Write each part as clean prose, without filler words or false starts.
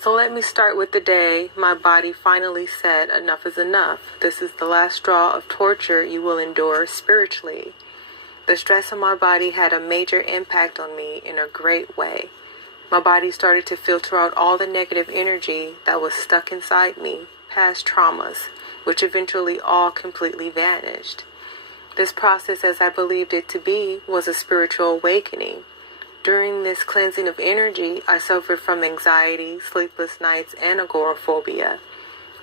So let me start with the day my body finally said enough is enough. This is the last straw of torture you will endure spiritually. The stress on my body had a major impact on me in a great way. My body started to filter out all the negative energy that was stuck inside me, past traumas, which eventually all completely vanished. This process, as I believed it to be, was a spiritual awakening. During this cleansing of energy, I suffered from anxiety, sleepless nights, and agoraphobia.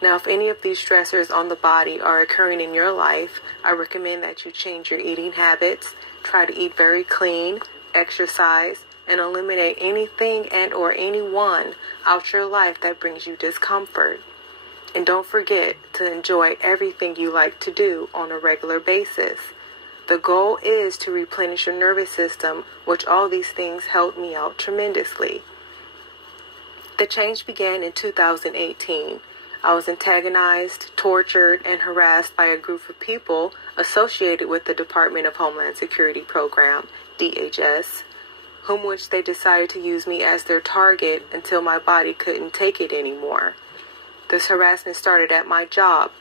Now, if any of these stressors on the body are occurring in your life, I recommend that you change your eating habits, try to eat very clean, exercise, and eliminate anything and or anyone out your life that brings you discomfort. And don't forget to enjoy everything you like to do on a regular basis. The goal is to replenish your nervous system, which all these things helped me out tremendously. The change began in 2018. I was antagonized, tortured, and harassed by a group of people associated with the Department of Homeland Security program, DHS, which they decided to use me as their target until my body couldn't take it anymore. This harassment started at my job.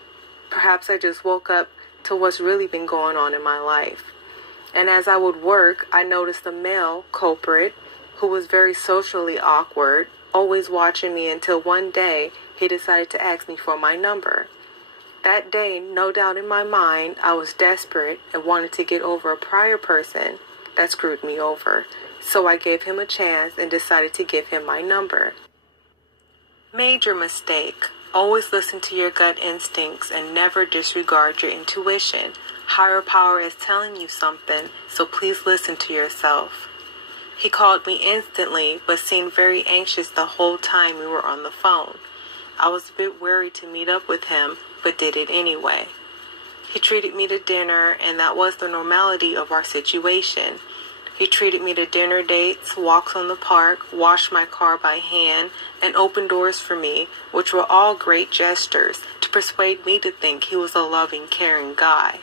Perhaps I just woke up to what's really been going on in my life. And as I would work, I noticed a male culprit who was very socially awkward, always watching me until one day he decided to ask me for my number. That day, no doubt in my mind, I was desperate and wanted to get over a prior person that screwed me over. So I gave him a chance and decided to give him my number. Major mistake. Always listen to your gut instincts and never disregard your intuition. Higher power is telling you something, so please listen to yourself. He called me instantly, but seemed very anxious the whole time we were on the phone. I was a bit wary to meet up with him, but did it anyway. He treated me to dinner, and that was the normality of our situation. He treated me to dinner dates, walks on the park, washed my car by hand, and opened doors for me, which were all great gestures to persuade me to think he was a loving, caring guy.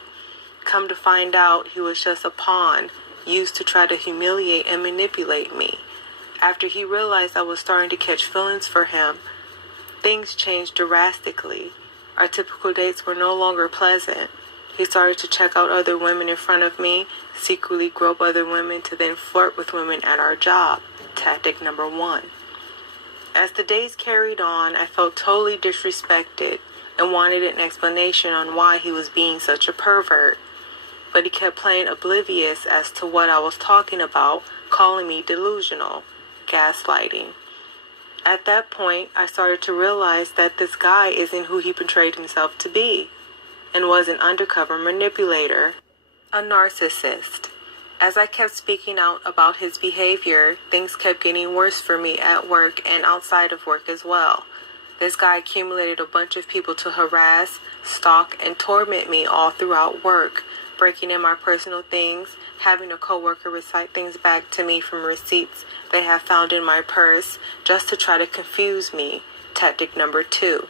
Come to find out, he was just a pawn used to try to humiliate and manipulate me. After he realized I was starting to catch feelings for him, things changed drastically. Our typical dates were no longer pleasant. He started to check out other women in front of me, secretly grope other women to then flirt with women at our job. Tactic number 1. As the days carried on, I felt totally disrespected and wanted an explanation on why he was being such a pervert. But he kept playing oblivious as to what I was talking about, calling me delusional, gaslighting. At that point, I started to realize that this guy isn't who he portrayed himself to be, and was an undercover manipulator, a narcissist. As I kept speaking out about his behavior, things kept getting worse for me at work and outside of work as well. This guy accumulated a bunch of people to harass, stalk, and torment me all throughout work, breaking in my personal things, having a coworker recite things back to me from receipts they have found in my purse, just to try to confuse me. Tactic number 2.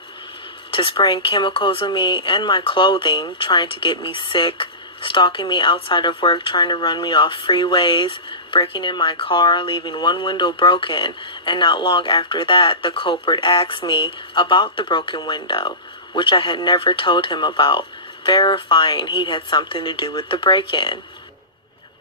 To spraying chemicals on me and my clothing, trying to get me sick, stalking me outside of work, trying to run me off freeways, breaking in my car, leaving one window broken, and not long after that, the culprit asked me about the broken window, which I had never told him about, verifying he had something to do with the break-in.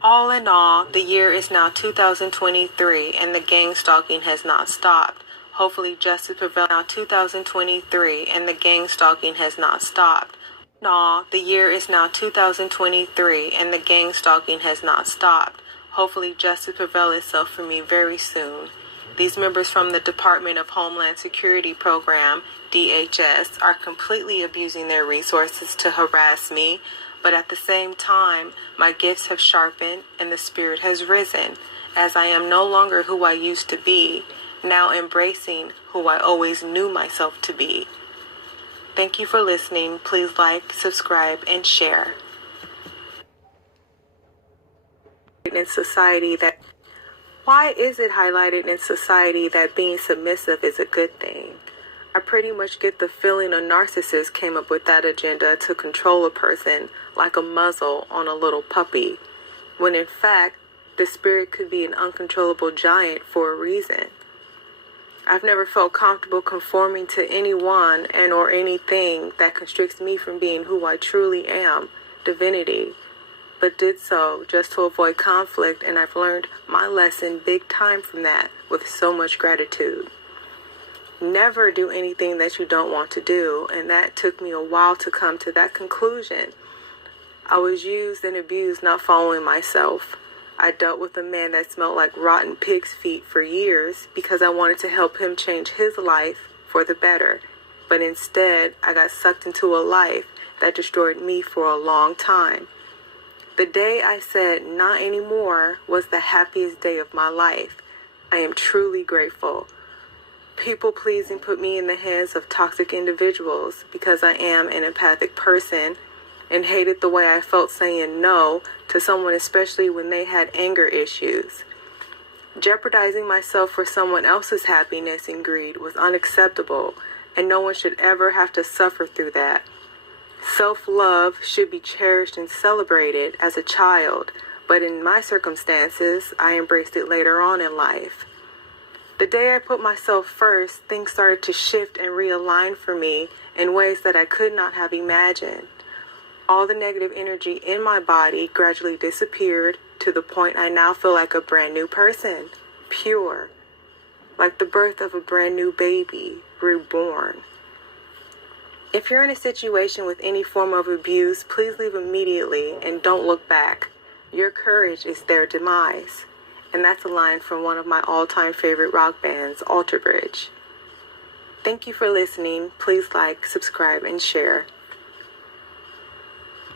All in all, the year is now 2023, and the gang stalking has not stopped. Hopefully justice prevails now 2023 and the gang stalking has not stopped. No, the year is now 2023 and the gang stalking has not stopped. Hopefully justice prevails itself for me very soon. These members from the Department of Homeland Security program, DHS, are completely abusing their resources to harass me, but at the same time, my gifts have sharpened and the spirit has risen, as I am no longer who I used to be, now embracing who I always knew myself to be. Thank you for listening. Please like, subscribe, and share. In society why is it highlighted in society that being submissive is a good thing? I pretty much get the feeling a narcissist came up with that agenda to control a person like a muzzle on a little puppy, when in fact, the spirit could be an uncontrollable giant for a reason. I've never felt comfortable conforming to anyone and or anything that constricts me from being who I truly am, divinity, but did so just to avoid conflict, and I've learned my lesson big time from that with so much gratitude. Never do anything that you don't want to do, and that took me a while to come to that conclusion. I was used and abused not following myself. I dealt with a man that smelled like rotten pig's feet for years because I wanted to help him change his life for the better. But instead, I got sucked into a life that destroyed me for a long time. The day I said not anymore was the happiest day of my life. I am truly grateful. People pleasing put me in the hands of toxic individuals because I am an empathic person, and hated the way I felt saying no to someone, especially when they had anger issues. Jeopardizing myself for someone else's happiness and greed was unacceptable, and no one should ever have to suffer through that. Self-love should be cherished and celebrated as a child, but in my circumstances, I embraced it later on in life. The day I put myself first, things started to shift and realign for me in ways that I could not have imagined. All the negative energy in my body gradually disappeared to the point I now feel like a brand new person, pure, like the birth of a brand new baby, reborn. If you're in a situation with any form of abuse, please leave immediately and don't look back. Your courage is their demise. And that's a line from one of my all-time favorite rock bands, Alter Bridge. Thank you for listening. Please like, subscribe, and share.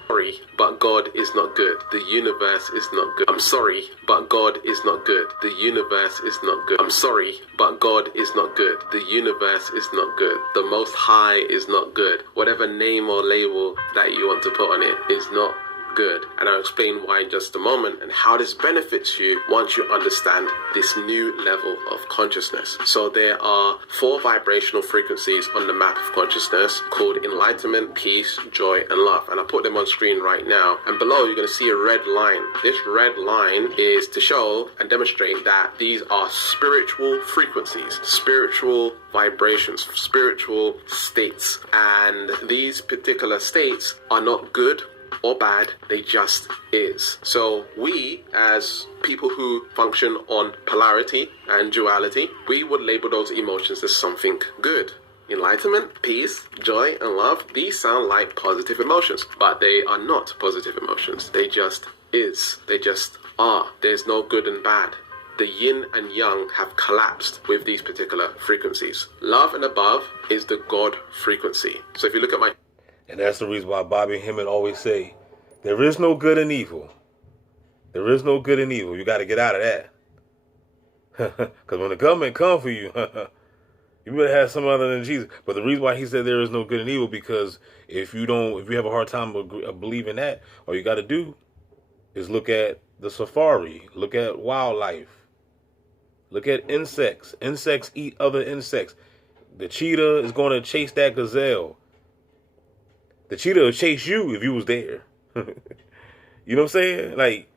Sorry, but God is not good. The universe is not good. I'm sorry, but God is not good. The universe is not good. I'm sorry, but God is not good. The universe is not good. The Most High is not good. Whatever name or label that you want to put on it is not good. And I'll explain why in just a moment and how this benefits you once you understand this new level of consciousness. So there are 4 vibrational frequencies on the map of consciousness called enlightenment, peace, joy, and love. And I'll put them on screen right now. And below you're going to see a red line. This red line is to show and demonstrate that these are spiritual frequencies, spiritual vibrations, spiritual states. And these particular states are not good or bad, they just is. So we, as people who function on polarity and duality, we would label those emotions as something good. Enlightenment, peace, joy, and love, these sound like positive emotions, but they are not positive emotions. They just is. They just are. There's no good and bad. The yin and yang have collapsed with these particular frequencies. Love and above is the God frequency. So if you look at my... And that's the reason why Bobby Hemmett always say, there is no good and evil. There is no good and evil. You got to get out of that. Because when the government come for you, you better have some other than Jesus. But the reason why he said there is no good and evil, because if you have a hard time believing that, all you got to do is look at the safari, look at wildlife, look at insects. Insects eat other insects. The cheetah is going to chase that gazelle. The cheetah will chase you if you was there. You know what I'm saying? Like,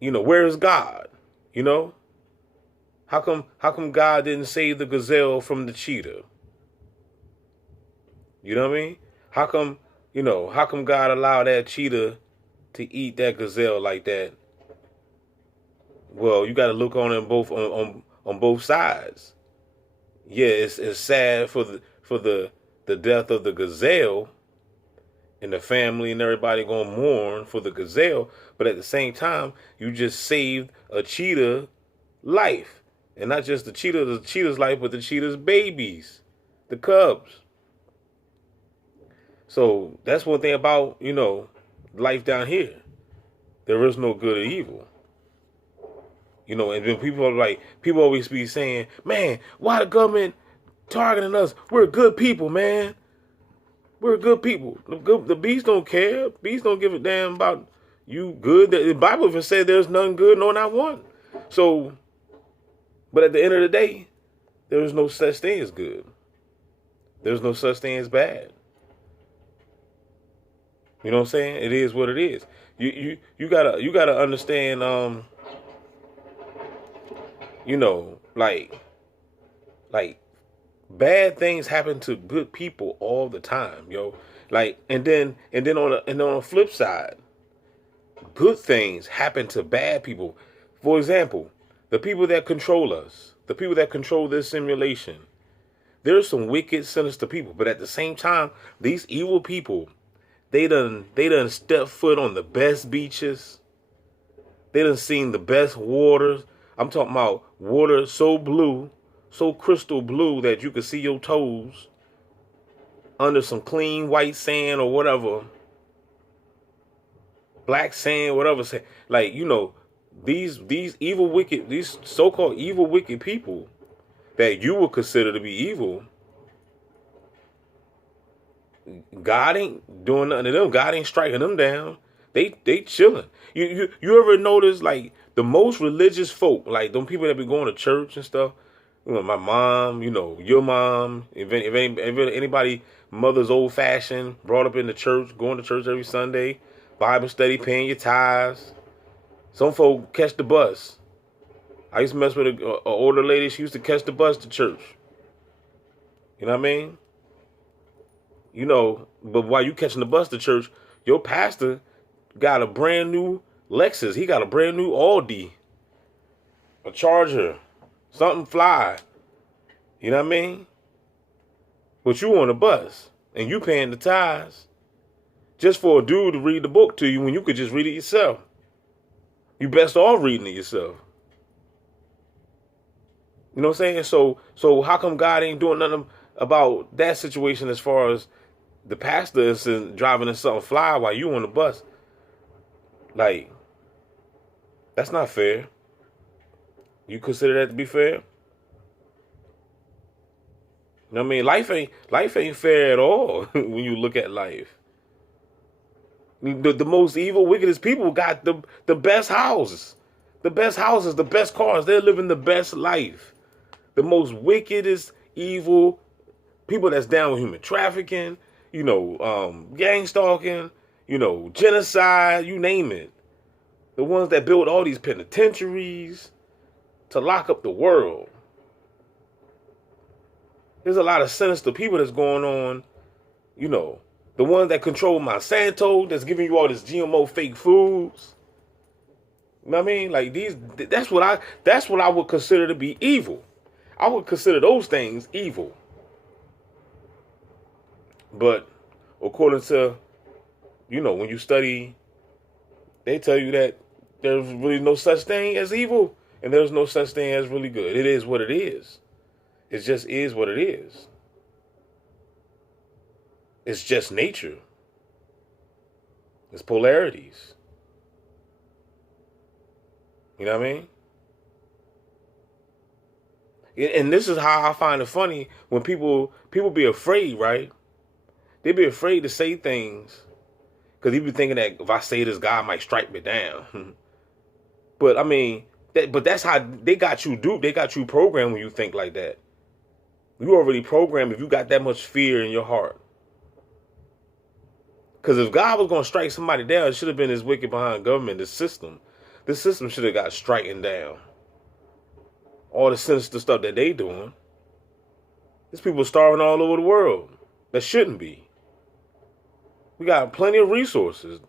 where is God? How come God didn't save the gazelle from the cheetah? You know what I mean? How come God allowed that cheetah to eat that gazelle like that? Well, you got to look on them both on both sides. Yeah, it's sad for the death of the gazelle, and the family and everybody gonna mourn for the gazelle, but at the same time, you just saved a cheetah life. And not just the cheetah's life, but the cheetah's babies, the cubs. So that's one thing about, life down here. There is no good or evil. And then people always be saying, man, why the government targeting us? We're good people, man. We're good people. The beast don't care. Beast don't give a damn about you good. The Bible even said there's none good, no, not one. So, but at the end of the day, there is no such thing as good. There's no such thing as bad. You know what I'm saying? It is what it is. You gotta understand. Like, bad things happen to good people all the time, yo. Like, and then on the flip side, good things happen to bad people. For example, the people that control us, the people that control this simulation. There's some wicked, sinister people, but at the same time, these evil people, they done step foot on the best beaches. They done seen the best waters. I'm talking about water so blue, so crystal blue that you can see your toes under some clean white sand or whatever. Black sand, whatever. Like, you know, these evil, wicked, these so-called evil, wicked people that you would consider to be evil, God ain't doing nothing to them. God ain't striking them down. They chilling. You ever notice, like, the most religious folk, like them people that be going to church and stuff? You know, my mom, you know, your mom, if anybody, mother's old fashioned, brought up in the church, going to church every Sunday, Bible study, paying your tithes. Some folk catch the bus. I used to mess with an older lady. She used to catch the bus to church. You know what I mean? You know, but while you catching the bus to church, your pastor got a brand new Lexus. He got a brand new Audi, a Charger, something fly. You know what I mean? But you on the bus and you paying the tithes just for a dude to read the book to you when you could just read it yourself. You best off reading it yourself. You know what I'm saying? So how come God ain't doing nothing about that situation as far as the pastor is driving in something fly while you on the bus? Like, that's not fair. You consider that to be fair? You know what I mean? Life ain't fair at all when you look at life. The most evil, wickedest people got the best houses. The best houses, the best cars. They're living the best life. The most wickedest, evil people that's down with human trafficking, you know, gang stalking, you know, genocide, you name it. The ones that build all these penitentiaries to lock up the world. There's a lot of sinister people that's going on, you know. The ones that control Monsanto, that's giving you all this GMO fake foods. You know what I mean? Like that's what I would consider to be evil. I would consider those things evil. But according to, you know, when you study, they tell you that there's really no such thing as evil and there's no such thing as really good. It is what it is. It just is what it is. It's just nature. It's polarities. You know what I mean? And this is how I find it funny when people be afraid, right? They be afraid to say things because they be thinking that if I say this, God might strike me down. But I mean, that's how they got you duped. They got you programmed when you think like that. You already programmed if you got that much fear in your heart. Because if God was going to strike somebody down, it should have been this wicked behind government, this system. This system should have got striking down. All the sinister stuff that they doing. There's people starving all over the world that shouldn't be. We got plenty of resources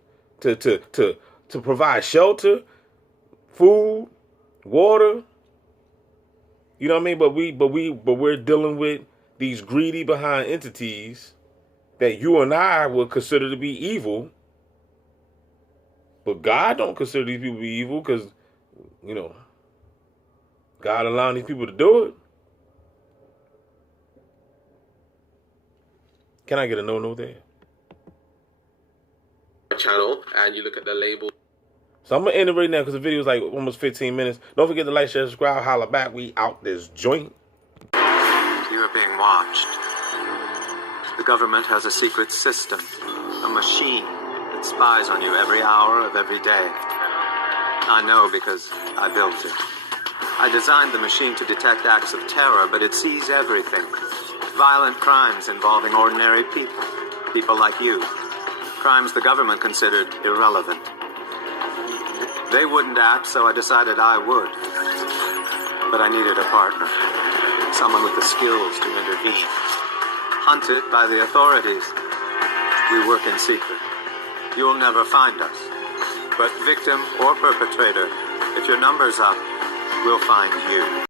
to provide shelter, food, water. You know what I mean? But we're dealing with these greedy behind entities that you and I would consider to be evil. But God don't consider these people to be evil because, you know, God allowing these people to do it. Can I get a no there? Channel, and you look at the label. So I'm going to end it right now because the video is like almost 15 minutes. Don't forget to like, share, subscribe, holla back. We out this joint. You are being watched. The government has a secret system, a machine that spies on you every hour of every day. I know because I built it. I designed the machine to detect acts of terror, but it sees everything. Violent crimes involving ordinary people, people like you. Crimes the government considered irrelevant. They wouldn't act, so I decided I would. But I needed a partner. someone with the skills to intervene. Hunted by the authorities. We work in secret. You'll never find us. But victim or perpetrator, if your number's up, we'll find you.